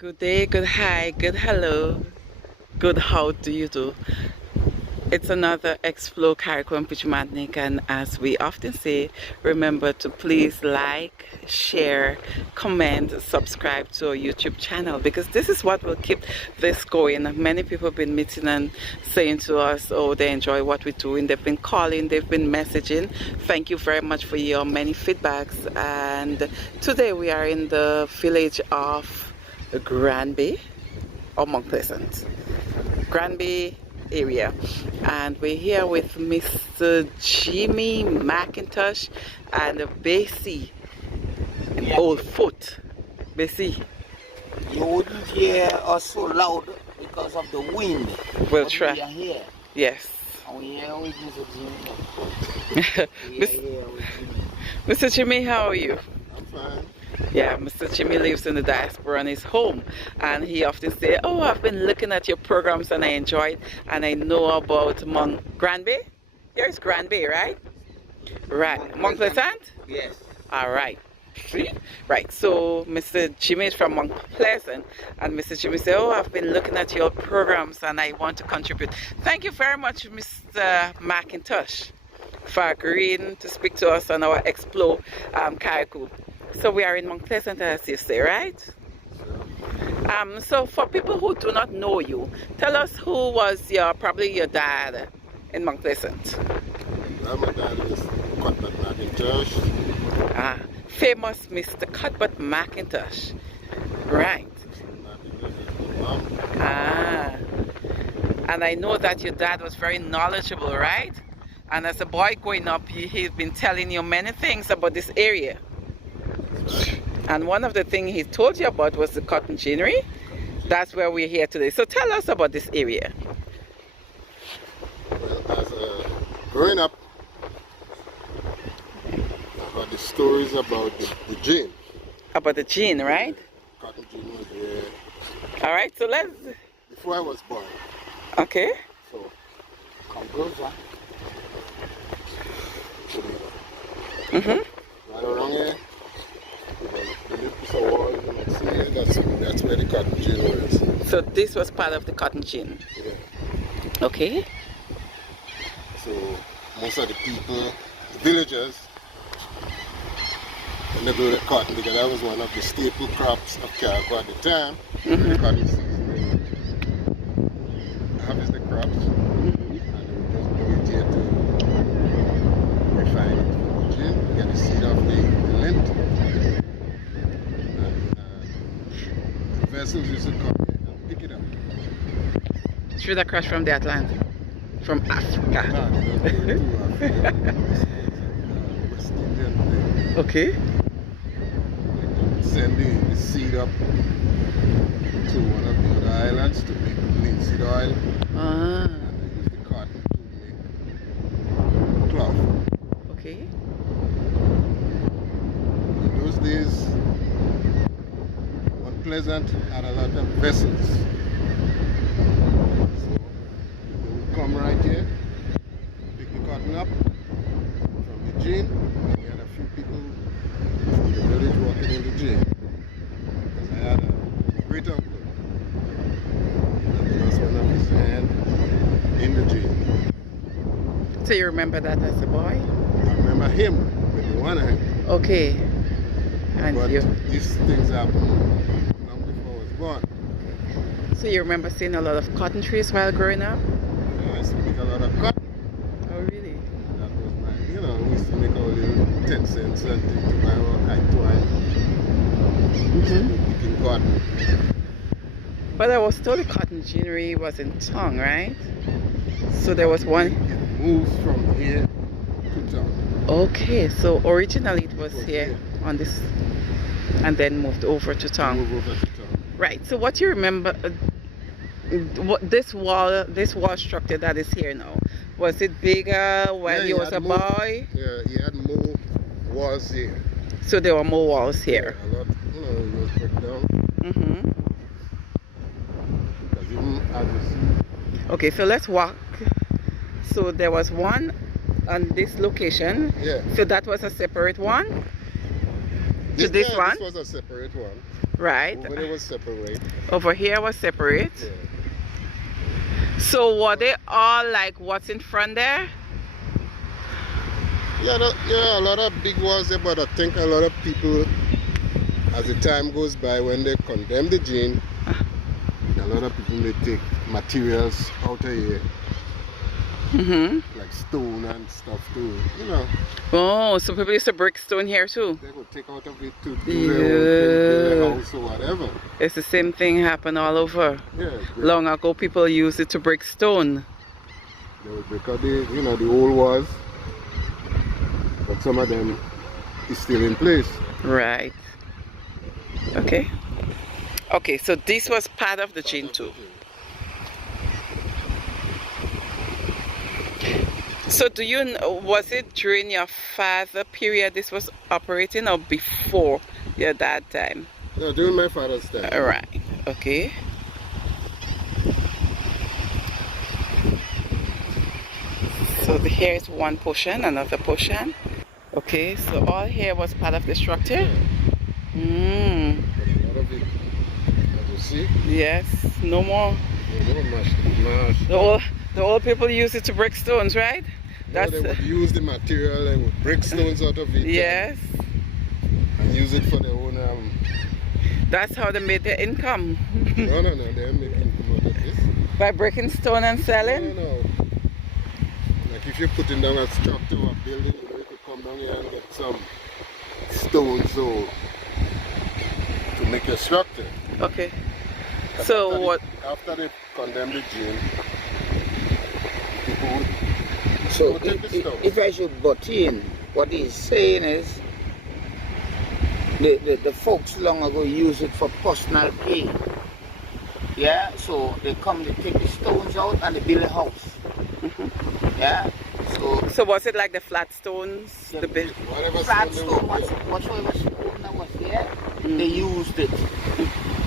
Good day, good hi, good hello, good how do you do? It's another Explore Carriacou and Pitchmatnik, and as we often say, remember to please like, share, comment, subscribe to our YouTube channel, because this is what will keep this going. Many people have been meeting and saying to us, oh, they enjoy what we're doing. They've been calling, they've been messaging. Thank you very much for your many feedbacks. And today we are in the village of Granby or Mount Pleasant, Granby area, and we're here with Mr. Jimmy Mc Intosh and Bessie in Old Fort. Bessie, You wouldn't hear us so loud because of the wind. we'll But try. We are here. Yes. And we are here with Mr. Jimmy. We are here with Jimmy. Mr. Jimmy, how are you? I'm fine. Yeah, Mr. Jimmy lives in the diaspora and is home, and he often say, oh, I've been looking at your programs and I enjoy it, and I know about Granby. Here's Granby, right? Right. Mount Pleasant? Yes. All right. See? Right. So Mr. Jimmy is from Mount Pleasant, and Mr. Jimmy said, oh, I've been looking at your programs and I want to contribute. Thank you very much, Mr. Macintosh, for agreeing to speak to us on our Explore Carriacou. So we are in Mount Pleasant, as you say, right? So for people who do not know you, tell us who was probably your dad in Mount Pleasant. My dad is Cuthbert Mc Intosh. Ah, famous Mr. Cuthbert Mc Intosh. Right. Ah. And I know that your dad was very knowledgeable, right? And as a boy growing up, he's been telling you many things about this area. And one of the things he told you about was the cotton ginnery. That's where we're here today. So tell us about this area. Well, as growing up, I heard the stories about the gin. About the gin, right? Cotton gin was there All right, so let's... before I was born. Okay. So, Come closer. Mm-hmm. right around here, the little piece of wall you can see here, that's where the cotton gin was. So this was part of the cotton gin. Yeah. Okay. So, most of the people, the villagers, when they grow the cotton, because that was one of the staple crops of Carriacou at the time, the cotton season, they harvest the crops, and they would just go it here to refine it for gin, get the seed off the lint, and the vessels used to come here and pick it up. Should I crush from the Atlantic? From Africa. They don't go to Africa. West Indian thing. Okay. Sending the seed up to one of the other islands to make linseed oil, Ah. and they use the cotton to make cloth. Okay. In those days, Mount Pleasant had a lot of vessels, so they would come right here, pick the cotton up from the gin, and we had a few people from the village working in the gin. Because I had a great uncle that was one of his hand in the gin. So you remember that as a boy? I remember him with the one hand, Okay. And but you. these things happened long before I was born. So you remember seeing a lot of cotton trees while growing up? I used to make a lot of cotton. Oh, really? That was my, we used to make our little 10 cents and things to buy our kite twine. Mm-hmm. Picking cotton. But I was told the cotton ginnery was in Tongue, right? So there was one. It moved from here to town. Okay, so originally it was It was here here. on this, and then moved over to Tongue. Move over to town. Right. So what you remember? What this wall structure that is here now, was it bigger when Yeah, you he was had a more- boy? Yeah, he had more walls here. So there were more walls here. Yeah, a lot, it was put down. Mm-hmm. Because even as you see, Okay, so let's walk. So there was one on this location. yeah. So that was a separate one to this yeah, one. This was a separate one. Right. Over there was separate. Over here was separate. Yeah. So were they all like what's in front there? Yeah, a lot of big walls there, but I think a lot of people, as the time goes by, when they condemn the gene, a lot of people may take materials out of here, like stone and stuff too, you know. Oh, so people used to break stone here too? They would take out of it to do their own thing, build a house or whatever. It's the same thing happened all over. Yeah. Long ago, people used it to break stone. They would break out the, you know, the old walls, but some of them is still in place. Right. Okay. Okay, so this was part of the gene too. So do you know, was it during your father period this was operating or before your dad time? No, during my father's time. Right. Okay. So here is one portion, another portion. Okay, so all here was part of the structure? But a lot of it, as you see, Yes, no more. mash. The old people use it to break stones, right? That's they would use the material, they would break stones out of it. Yes. And use it for their own. That's how they made their income. No, they're making out of this. By breaking stone and selling? No. Like if you're putting down a structure or a building, you know, you could come down here and get some stones so to make a structure. Okay. But So after what? After they condemned the gene, people would. So if I should butt in, what he's saying is the folks long ago use it for personal gain. Yeah, so they come, they take the stones out and they build a house. Yeah, So was it like the flat stones? The big flat stone, whatsoever stone that was there, they used it.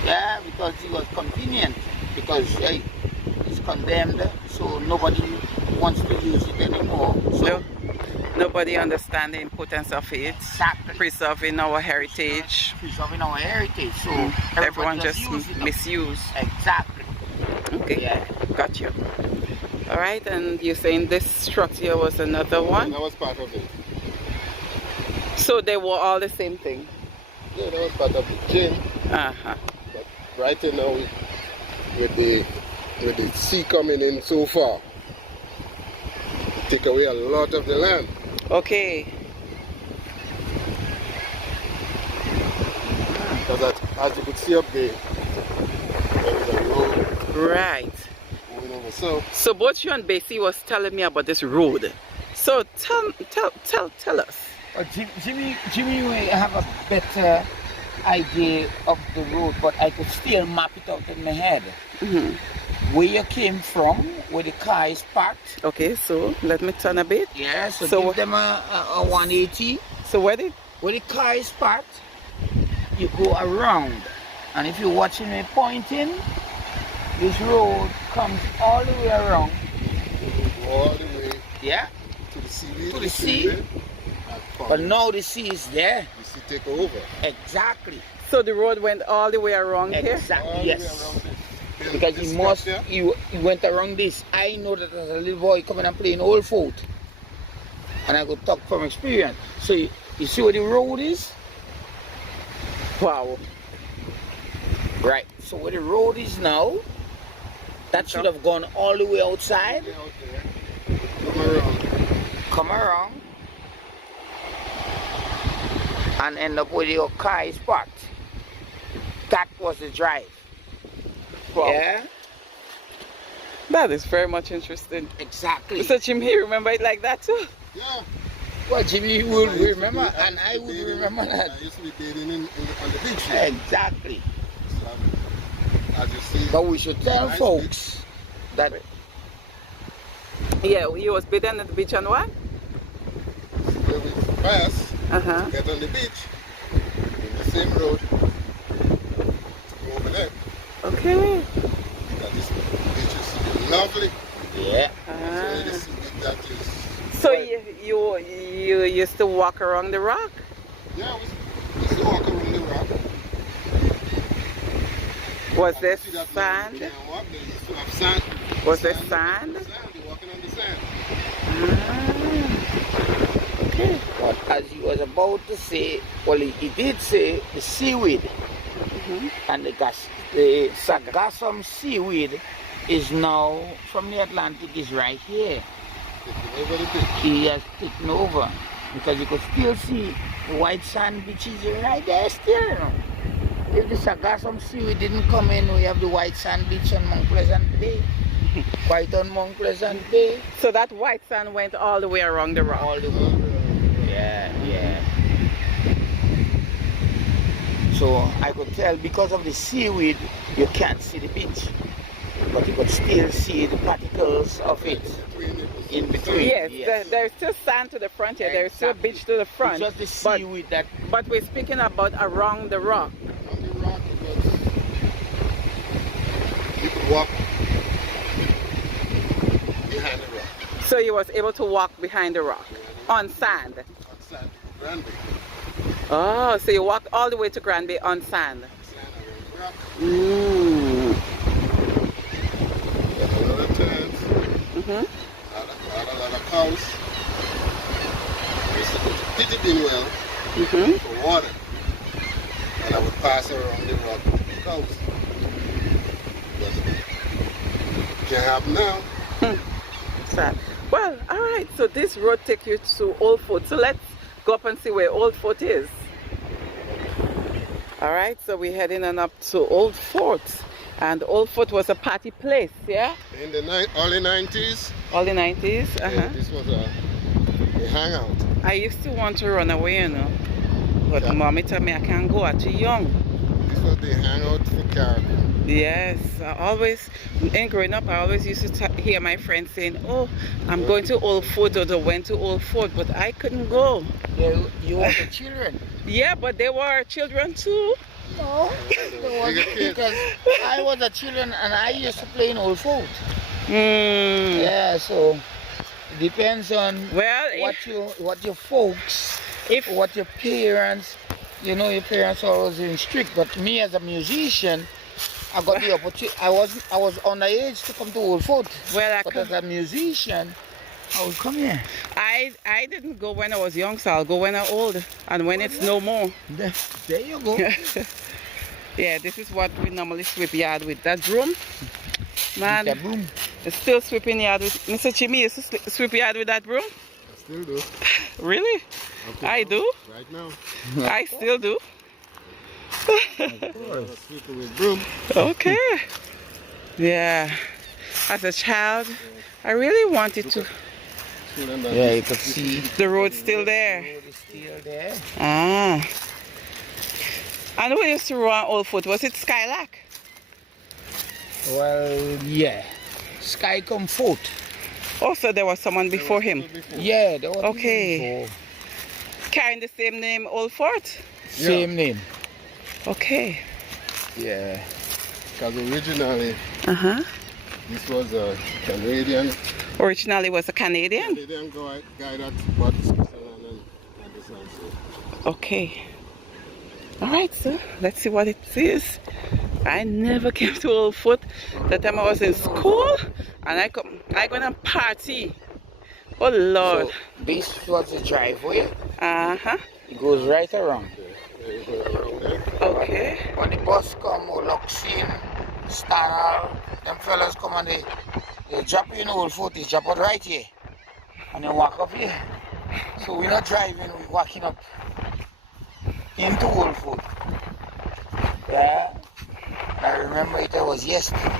Yeah, because it was convenient. Because hey, it's condemned, so nobody wants to use it anymore. So nobody understands the importance of it. Exactly. Preserving our heritage. Preserving our heritage. So Everyone just use it. misuse. Exactly. Okay. Yeah. Got you. All right, and you're saying this structure was another one? That was part of it. So they were all the same thing? Yeah, that was part of the gene. Uh-huh. But right now, with the sea coming in so far, it take away a lot of the land. Okay. Because as you could see up there, there is a road Right. going over. So both you and Basie was telling me about this road. So tell us. Jimmy will have a better idea of the road, but I could still map it out in my head. Where you came from, where the car is parked. Okay, so let me turn a bit. Yeah, so give them a 180. So where the car is parked, you go around. And if you're watching me pointing, this road comes all the way around. go all the way Yeah, to the sea. to the sea. But now the sea is there. The sea take over. Exactly. So the road went all the way around here? Exactly, All the way yes. around this. Because This he must, structure. he went around this. I know that as a little boy coming and playing Old Fort. And I could talk from experience. So you see where the road is? Wow. Right. So where the road is now, that should have gone all the way outside. Out there. Come around. Come around. And end up where your car is parked. That was the drive. Wow. Yeah, That is very much interesting. exactly. So Jimmy, remember it like that too? Yeah. Well, Jimmy will remember, and I would remember that. I used to be bathing on the beach. Exactly. So, as you see. But we should tell nice folks that Yeah, you was bathing at the beach on what? Where we pass, Uh-huh. get on the beach, in the same road, to go over there. Okay. Because this beach is lovely. yeah. So the seaweed that is. So you used to walk around the rock? Yeah, we used to walk around the rock. Was And there you see that sand? they can't walk, they used to have sand. Was there Sand, sand? They're walking on the sand. Ah, okay. But as he was about to say, well, he did say the seaweed and the sargassum seaweed is now from the Atlantic is right here. Taking over the picture. He has taken over because you could still see the white sand beaches right there still. You know. If the sargassum seaweed didn't come in, we have the white sand beach on Mount Pleasant Bay. Quite on Mount Pleasant Bay. So that white sand went all the way around the rock. All the way. Yeah, yeah. So I could tell because of the seaweed, you can't see the beach. But you could still see the particles of it in between. Yes, Yes. there's still sand to the front here. There's still a beach to the front. It's just the seaweed that. But we're speaking about around the rock. On the rock, it was, you could walk behind the rock. So you was able to walk behind the rock on sand. On sand, Granby. Oh, so you walked all the way to Granby on sand. Sand around the rock. Mm. There's a lot of turns, a lot of cows. It's a pity bin well for water. And I would pass around the rock with the cows. But it can't happen now. Sad. Well, all right. So this road takes you to Old Fort. So let's go up and see where Old Fort is. All right. So we're heading on up to Old Fort, and Old Fort was a party place, yeah. In the early 90s, All the 90s. this was a hangout. I used to want to run away, you know, but mommy told me I can't go. I'm too young. This was the hangout for Carriacou. Yes, in growing up, I always used to hear my friends saying, oh, I'm going to Old Fort, or they went to Old Fort, but I couldn't go. You were the children. Yeah, but they were children too. No, because I was a children and I used to play in Old Fort. Yeah, so it depends on what your folks, what your parents, you know, your parents are always in strict. But me as a musician, I got the opportunity. I was underage to come to Old Fort. Well, but as a musician, I would come here. I didn't go when I was young, so I'll go when I'm old, and when it's no more. There you go. Yeah, this is what we normally sweep yard with. That broom, man. That broom. It's still sweeping yard with. Mr. Jimmy used to sweep yard with that broom. I still do. Really? Okay, I do. Right now. I still do. Sweeping with broom. Okay. Yeah. As a child, I really wanted to. Yeah, you could see The road's still there. the road is still there. Ah. And who used to run Old Fort? Was it Skylark? Well, yeah. Sky come Fort. Also, there was someone before him. Yeah, there was Okay. before. Carrying the same name, Old Fort? Same name. Okay. Yeah. Because originally, Uh-huh. this was a Canadian Originally was a Canadian? guy that bought Switzerland and this one. So. Okay. All right, so let's see what it is. I never came to Old Fort. That time I was in school, and I went and party. Oh Lord. So this was the driveway. Uh-huh. It goes right around. Okay. When the bus come, Oloxin, Starral, them fellas come and they drop you in Old Fort, they drop out right here. And then walk up here. So we're not driving, we're walking up into Old Fort. Yeah. I remember it was yesterday.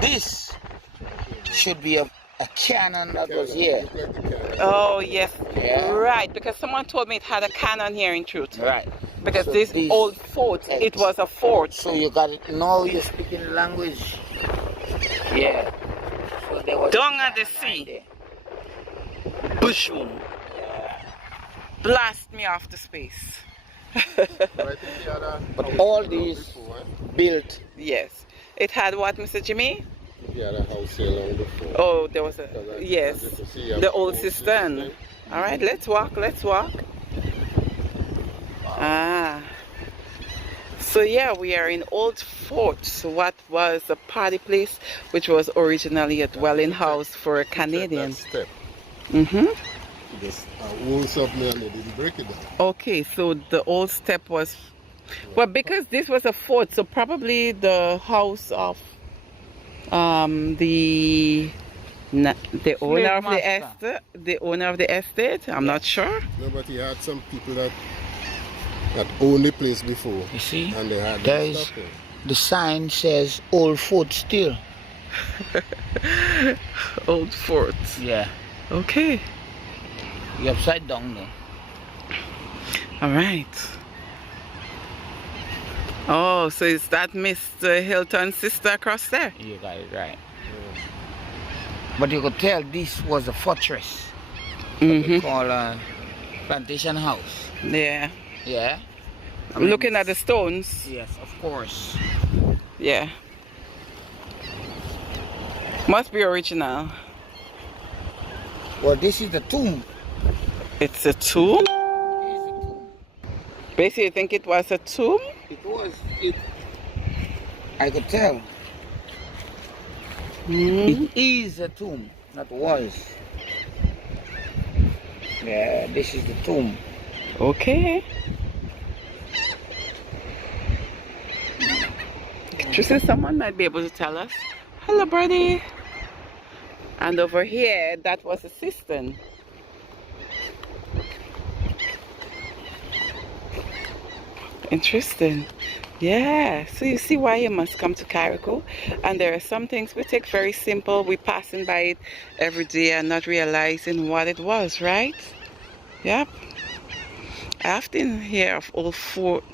This should be a cannon that was here. Oh yes. Yeah. Right, because someone told me it had a cannon here in truth. Right. Because So this this- Old Fort, it was a fort. So you got it, now you're speaking the language. Yeah. So there was Down a at the cannon sea. there. Boom. Blast me off the space. But all these built. Yes. It had what, Mr. Jimmy? Yeah, the house here long before. Oh, there was a, yes, As you can see, the old cistern. All right, let's walk, let's walk. Ah. So yeah, we are in Old Fort, what was a party place, which was originally a dwelling house for a Canadian. Step. Mm-hmm. This old something and they didn't break it down. Okay, so the old step was, well, because this was a fort, so probably the house of the owner of the estate. The owner of the estate. I'm not sure. No, but he had some people that owned the place before. You see? And they had there is the sign says Old Fort still. Old Fort. Yeah. Okay. You're upside down there. All right. Oh, so is that Mr. Hilton's sister across there? You got it right. But you could tell this was a fortress. What we call a plantation house. Yeah. Yeah. Looking at the stones. Yes, of course. Yeah. Must be original. Well, this is the tomb. It's a tomb? It is a tomb. Basically, you think it was a tomb? It was. I could tell. Mm. It is a tomb, not was. Yeah, this is the tomb. Okay. Interesting, someone might be able to tell us. Hello, birdie. And over here, that was a cistern. Interesting. Yeah, so you see why you must come to Carriacou. And there are some things we take very simple. We're passing by it every day and not realizing what it was, right? Yep. I often hear of Old Fort,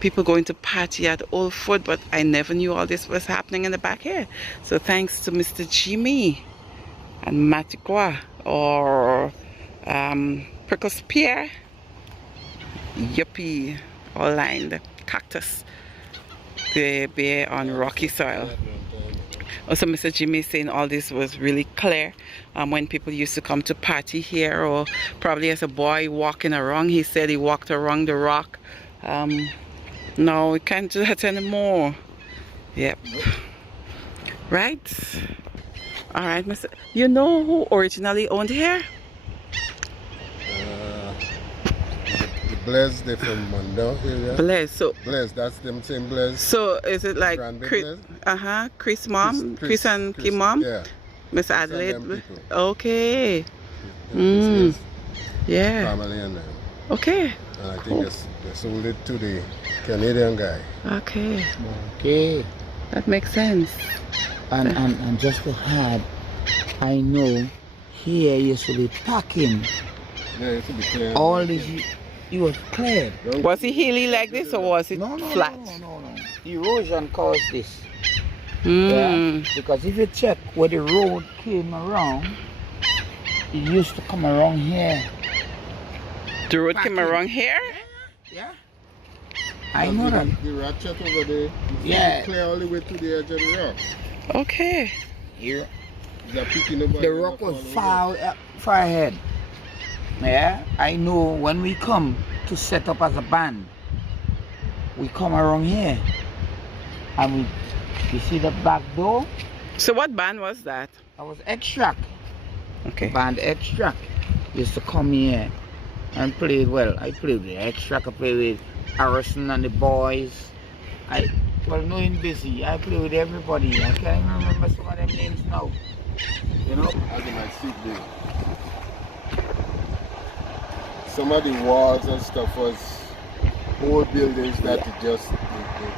people going to party at Old Fort, but I never knew all this was happening in the back here. So thanks to Mr. Jimmy and Matikwa or Prickles Pierre. Yuppie, all lined cactus. They're on rocky soil. Also, Mr. Jimmy is saying all this was really clear when people used to come to party here, or probably as a boy walking around. He said he walked around the rock. No, we can't do that anymore. Yep. Right? All right, Mr. You know who originally owned here? Blaise, they're from Mondo area. Blaise, so Blaise, that's them same Blaise. so is it like Chris, Chris mom, Chris and Kim mom? Yeah. Miss Adelaide. Them Okay. Yeah, Yeah. family and them. Okay. And I think they sold it to the Canadian guy. Okay. Okay. That makes sense. And just to add, I know here used to be packing. Yeah, it used to be clear. All this, it was cleared. Was it hilly like this or was it flat? No. Erosion caused this. Mm. Yeah? Because if you check where the road came around, it used to come around here. The road came around here? Yeah. I know that. The ratchet over there. Yeah. Clear all the way to the edge of the rock. Okay. Here. Is that picking up? The rock was far ahead. Yeah, I know when we come to set up as a band, we come around here and you see the back door? So what band was that? That was Extract. Okay. Band Extract used to come here and play. Well, I played with Extract, I played with Harrison and the boys. Knowing busy, I play with everybody. I can't even remember some of them names now. You know? As you might see there. Some of the walls and stuff was old buildings that it just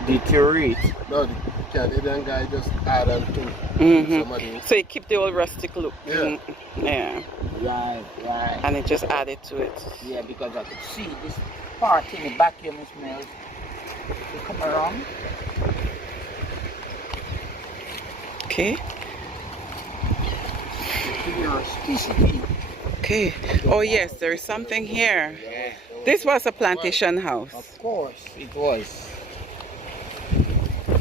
deteriorate. No, the Canadian guy just added to some of the. So you keep the old rustic look. Yeah. Yeah. Right. And it just added to it. Yeah, because I could see this part in the back here, Miss Mills. You come around. Okay. Elasticity. Okay. Oh yes, there is something here. Yeah. This was a plantation house. Of course, it was.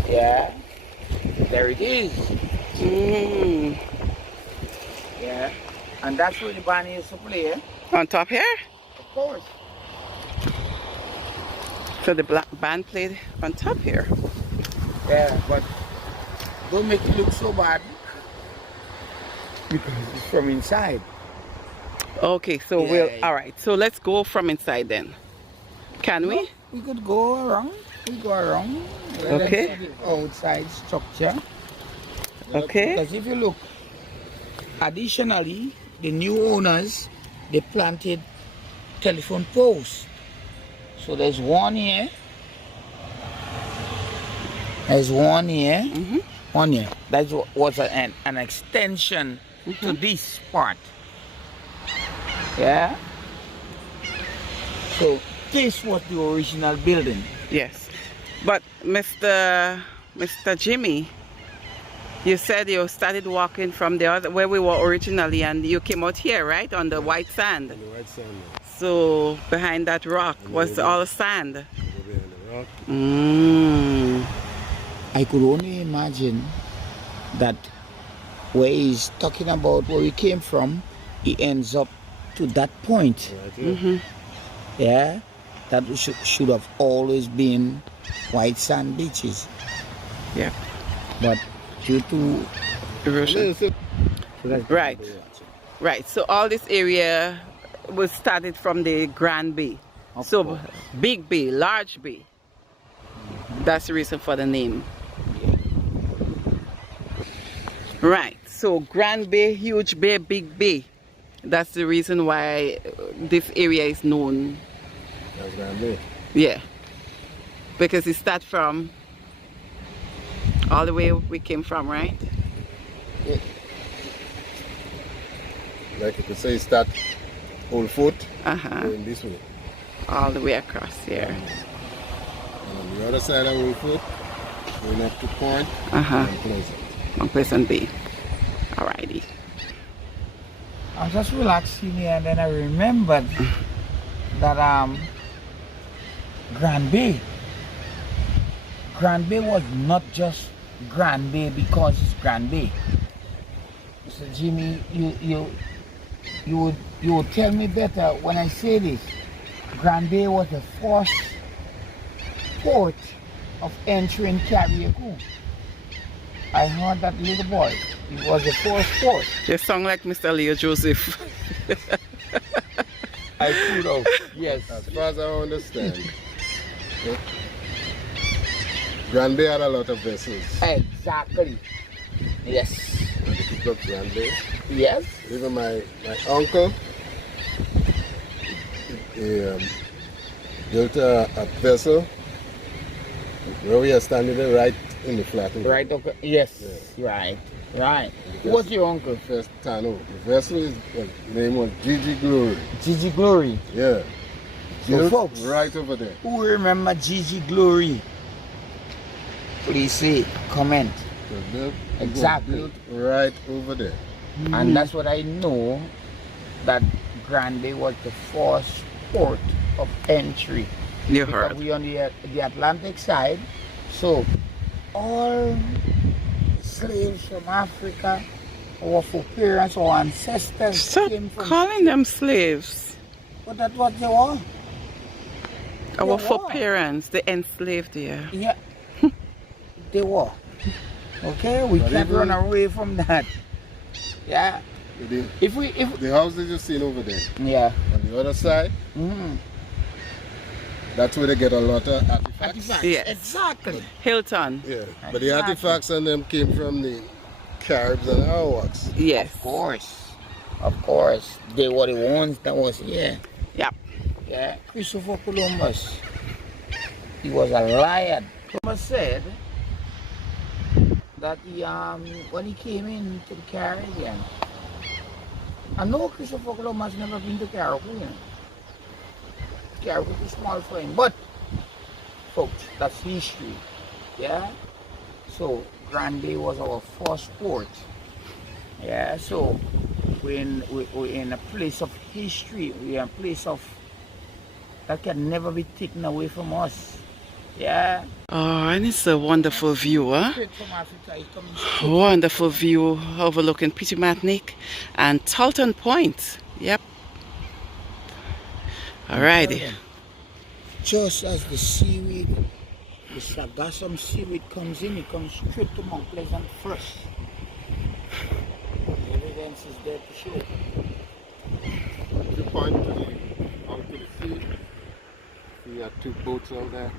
Yeah. There it is. Mm. Yeah. And that's where the band used to play. On top here? Of course. So the band played on top here. Yeah, but don't make it look so bad because it's from inside. Okay, so Yeah. we'll, all right, so let's go from inside then. Can we? We could go around. We go around. Okay. Let's see the outside structure. Okay. Because if you look, additionally, the new owners, they planted telephone posts. So there's one here. There's one here. One here. That was an extension to this part. Yeah. So this was the original building. Yes. But Mr. Jimmy, you said you started walking from the other where we were originally and you came out here, right? On the white sand. On the right side now. So behind that rock was all sand. Over behind the rock. Mm. I could only imagine that where he's talking about where we came from, he ends up to that point. Right here. Yeah, that should have always been white sand beaches. Yeah. But due to Erosion. Right. Right. So all this area was started from the Grand Bay. So big bay, large bay. That's the reason for the name. Right. So Grand Bay, huge bay, big bay. That's the reason why this area is known. That's Grand Bay. Yeah. Because it starts from all the way we came from, right? Like you could say, start Old Fort going this way. All the way across here. And on the other side of Old Fort, going up to Point and Pleasant. Mount Pleasant Bay. Alrighty. I'm just relaxing here, and then I remembered that Grand Bay was not just Grand Bay because it's Grand Bay. So Jimmy, you would tell me better when I say this. Grand Bay was the first port of entry in Carriacou. I heard that little boy. It was the first port. You sound like Mr. Leo Joseph. I could have. Yes. As far as I understand, Grand Bay had a lot of vessels. Exactly. Yes. And they picked up Grand Bay. Yes. Even my uncle built a vessel where we are standing there right in the flat. Right, okay. Yes. Right. Right. What's your uncle? First Tano. The vessel name was Gigi Glory. Gigi Glory. Yeah. So Built folks, right over there. who remember Gigi Glory? Please say, comment. It was built, Exactly. It was built right over there. And that's what I know, that Grand Bay was the first port of entry. You Because heard. we on the Atlantic side, so all slaves from Africa, our foreparents, our ancestors Stop came from. calling them slaves. But that's what they were. Our They foreparents, they enslaved here. Yeah, they were. Okay, we But can't even- run away from that. Yeah, The, if the house that you've seen over there, yeah. on the other side, that's where they get a lot of artifacts. Artifacts. Yes. Exactly. Hilton. Yeah, but the Exactly. artifacts and them came from the Caribs and Arawaks. Yes. Of course, they were the ones that was here. Yep. Yeah, Christopher Columbus. He was a lion. Columbus said that he when he came into the Caribbean, I know Christopher Columbus never been to Carriacou. You know. Carriacou is small for him, but folks, that's history. Yeah. So Grand Bay was our first port. Yeah. So we're in a place of history. We're in a place of that can never be taken away from us. Yeah. Oh, and it's a wonderful view, huh? Straight from Africa, it's coming straight. Wonderful view overlooking Pitchmatnik and Talton Point. Yep. Alrighty. just as the seaweed, the sargassum seaweed comes in, it comes straight to Mount Pleasant first. The evidence is there to show. If you point to out to the sea, you have two boats out there.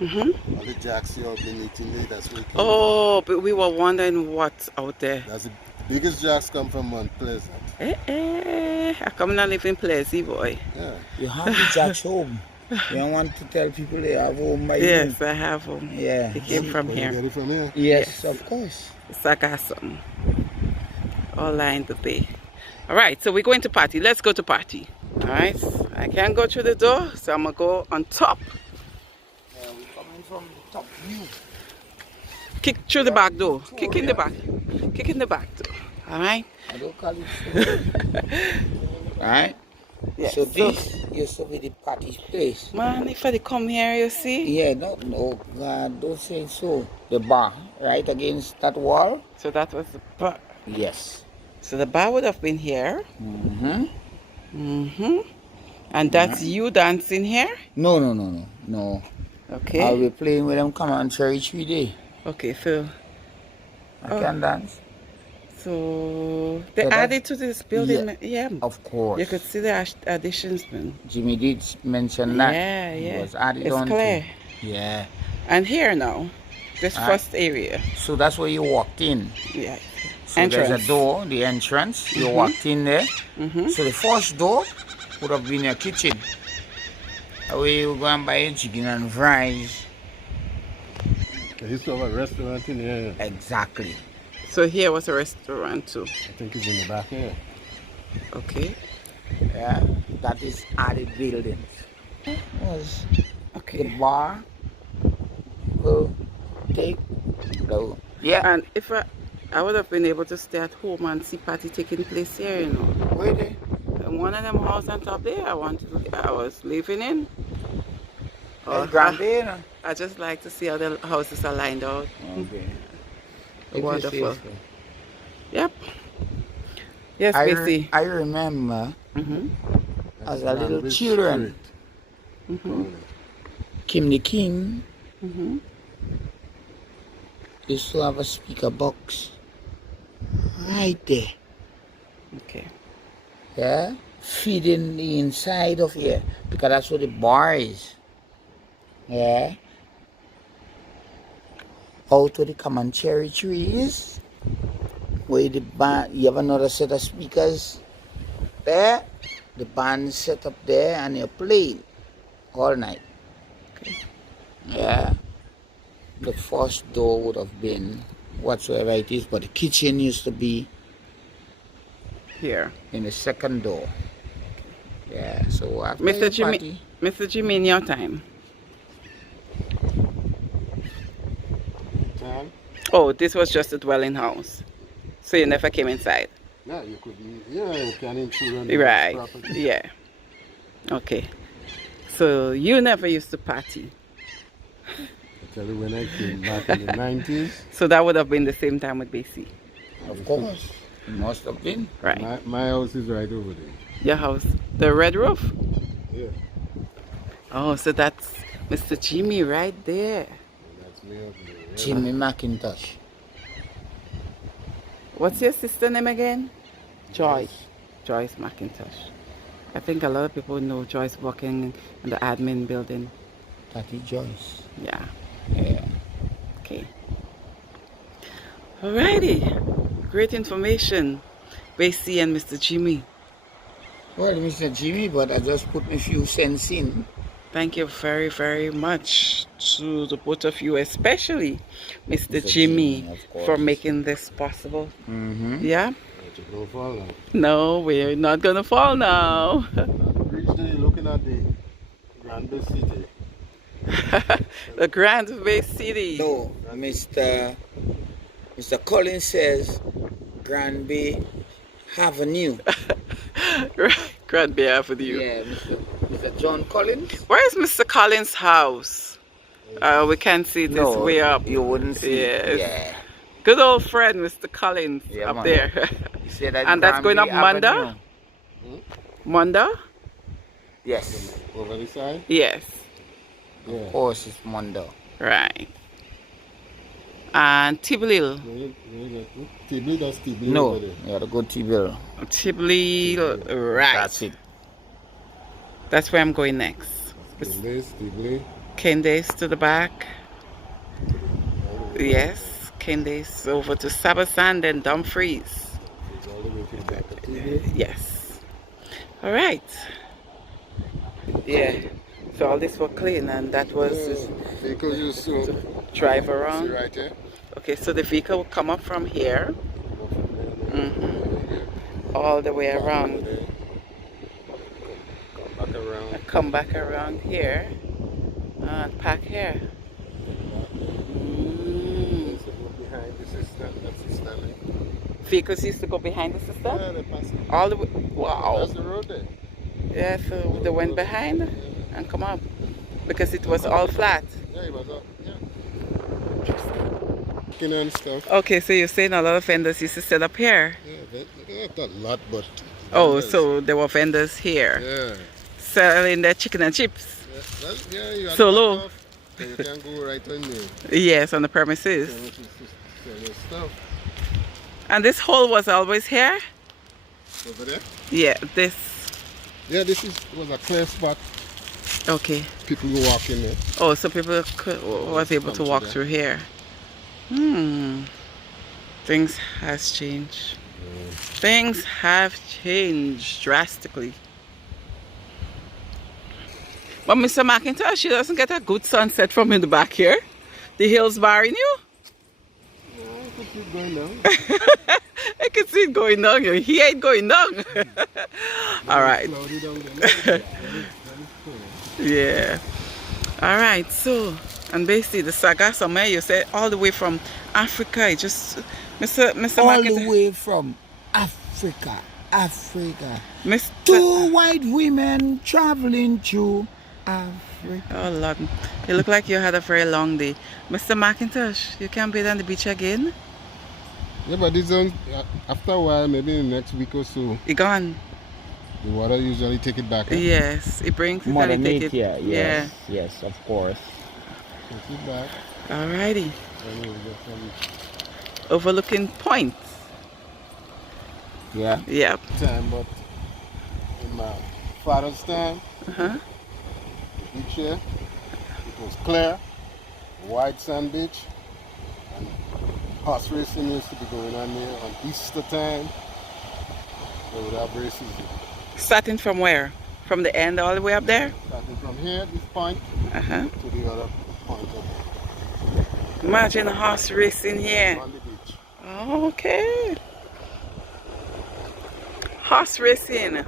All the jacks you have been eating there, that's where it came Oh, but we were wondering what's out there. from. That's the biggest jacks come from Mount Pleasant. I come not live in Pleasant, boy. Yeah. You have the jacks home. You don't want to tell people they have home by Yes, I have them. Yeah. It came from Where you here. get it from here? Yes, of course. Sargassum. All lined the bay. Alright, so we're going to party. Let's go to party. Alright, I can't go through the door, so I'm going to go on top. We're coming from the top view. Kick through the back door. Kick in the back. Kick in the back door. Alright? I don't call it so. Alright? Yes. So this used to be the party place. Man, if I come here, you see? Yeah, no, God, don't say so. The bar, right against that wall? So that was the bar. Yes. So the bar would have been here. And that's you dancing here? No. Okay. I'll be playing with them come on Cherry Tree Day. Okay, so I can dance. so they So that- added to this building. Yeah. Of course. You could see the additions, man. Jimmy did mention that. Yeah, It yeah. was added It's on clear. to. Yeah. And here now, this first area. So that's where you walked in. Yeah. So there's a door, the entrance. You walked in there. So the first door would have been your kitchen. Where you go and buy your chicken and fries. They used to have a restaurant in here. Exactly. So here was a restaurant too. I think it's in the back here. Okay. Yeah. That is added buildings. Was the Okay. bar. Go take. No. Yeah. And if I would have been able to stay at home and see party taking place here, you know. Where they? And one of them houses on top there, I was living in. Or Grande, you know? I just like to see how the houses are lined out. Okay. Wonderful. Yep. Yes, I Bessie. remember as a little Granville children, Street. Kim the King used to have a speaker box right there. Okay. Yeah, feeding the inside of here because that's where the bar is. Yeah. Out to the common cherry tree is where the band, you have another set of speakers there. The band set up there and you play all night. Okay. Yeah. The first door would have been whatsoever it is, but the kitchen used to be Here. in the second door. Yeah, so after Mr. your Jimmy, party, Mr. Jimmy, in your time. Time? Oh, this was just a dwelling house. So you never came inside. Yeah, you could be, you can intrude on the Right. property. Yeah. Okay. So you never used to party. I tell you, when I came back in the 90s, So that would have been the same time with BC. of course, it must have been. Right. my house is right over there. Your house. The red roof? Yeah, Oh, so that's Mr. Jimmy right there. that's me up there. Yeah. Jimmy Mc Intosh. What's your sister name again? Joyce. Joyce McIntosh. I think a lot of people know Joyce working in the admin building. Tati Joyce. Yeah. Yeah. Okay. Alrighty. Great information. Basie and Mr. Jimmy. Well, Mr. Jimmy, but I just put a few cents in. Thank you very, very much to the both of you, especially Mr. Mr. Jimmy, Jimmy, of course. for making this possible. Mm-hmm. Yeah? Let you go fall now. No, we're not gonna fall now. Reach there, looking at the Granville City. The Grand Bay City. No, Mr. Collins says Granby Avenue. Grand Bay Avenue. Yeah, Mr. John Collins. Where is Mr. Collins' house? We can't see this way up. You wouldn't see. Yes. Yeah. Good old friend, Mr. Collins, Yeah, up man. there. He said that And that's going up Granby Manda? Avenue. Munda? Yes. Over the side? Yes. Yeah. Of course, it's Mondo. Right. And Tiblil. Tibli, that's Tibli No, over there. you gotta go T-Bill. Tiblil, right. That's it. That's where I'm going next. Tibli. Kenda's to the back. Yes, Kenda's over to Sabasan, then Dumfries. It's all the way to the back of Tibli. Yes. All right. Yeah. So all this was clean, and that was Because you to drive see around. right here. Okay, so the vehicle will come up from here, all the way around, Come back around. come back around here, and park here. Behind the system, that's the standing. Vehicles used to go behind the system? Yeah, they pass it. All the way. Wow. That's the road there. Yeah, so they went behind and come up because it was all flat. Yeah, it was up. Yeah. And stuff. Okay, so you're saying a lot of vendors used to set up here. Yeah, not a lot, but. Oh, vendors. so there were vendors here Yeah. selling their chicken and chips. Yeah, you have Solo. to off, so you can go right on there. Yes, on the premises. Sell your stuff. And this hole was always here? Over there? Yeah, this. Yeah, this was a clear spot. Okay. People who walk in there. Oh, so people was able to walk through here. Things has changed. Things have changed drastically. But Mr. McIntosh, you doesn't get a good sunset from in the back here. The hills barring you. Yeah, I could keep going down. I can see it going down. He ain't going down. All right. Cloudy down there. Yeah. All right. So, and basically the saga somewhere you said all the way from Africa. It just Mr. All McIntosh. the way from Africa. Mr. Two white women traveling through Africa. Oh Lord, you look like you had a very long day. Mr. McIntosh, you can't bathe on the beach again? Yeah, but this one, after a while, maybe in the next week or so, He gone. the water usually take it back. Yes, he brings it Mother and he take it. Nature, yes, yes, of course. Take it back. Alrighty. And we'll get some Overlooking Point. Yeah. Yep. time, but in my father's time, Uh-huh. the beach here, it was clear, white sand beach, and horse racing used to be going on there. On Easter time, they would have races there. Starting from where? From the end all the way up there? Starting from here, this point, Uh-huh. to the other point up Imagine horse racing here. on the beach. Okay. Horse racing.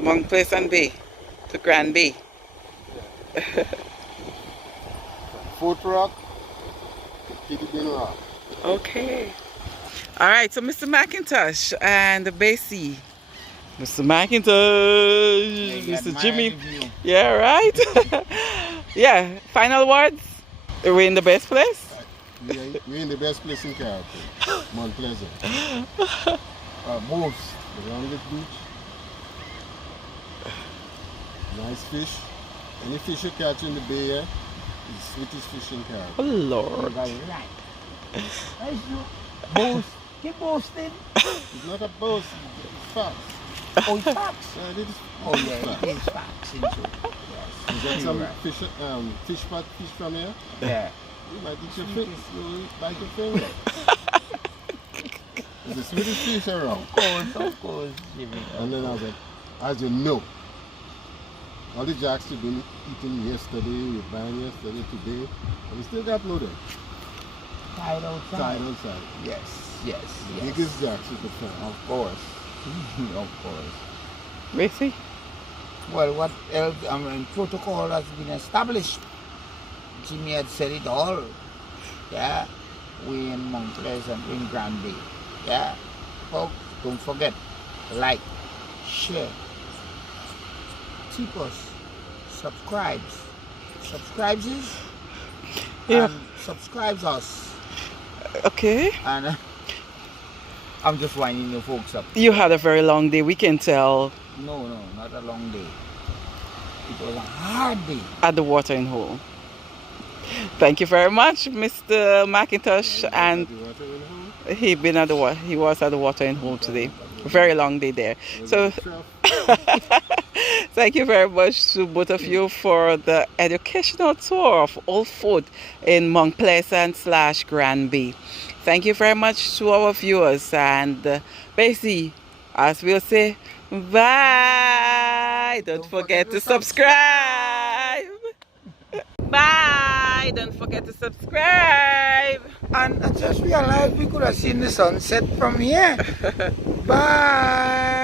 One place and Bay to Grand Bay. Fort Rock, Kitty Rock. Okay. All right, so Mr. McIntosh and the Basie. Mr. McIntosh, Mr. Jimmy. Yeah, right? Yeah, final words? We're in the best place? We're in the best place in Carriacou, Mount Pleasant. Most, the longest beach. Nice fish. Any fish you catch in the bay here is sweetest fish in Carriacou. Oh, Lord. Boast. Keep boasting. It's not a boast, it's facts. Oh, it's facts. Yeah, it is. Oh, yeah, it is facts. Into it. You get some fish from here? Yeah. You might eat your fish, you bite your finger. It's the sweetest fish around. Of course, Jimmy. And then I was like, as you know, all the jacks you've been eating yesterday, you're buying yesterday, today, and we still got loaded. Tied outside. Tied outside. Yes. The biggest jacks you could find. Of course. Of course. Basie? Well, what else? I mean, protocol has been established. Jimmy had said it all. Yeah. We in Mount Pleasant, we in Grand Bay. Yeah. Folks, don't forget, like, share, tip us, subscribes. Subscribes is? Yeah. And subscribes us. Okay. And I'm just winding you folks up. You had a very long day, we can tell. No, not a long day. It was a hard day. at the watering hole. Thank you very much, Mr. McIntosh, and he was at the watering hole today. Very long day there. So thank you very much to both of you for the educational tour of Old Fort in Mount Pleasant / Granby. Thank you very much to our viewers, and basically, as we'll say, bye. Don't forget to subscribe. Bye. Don't forget to subscribe. And I just realized we could have seen the sunset from here. Bye.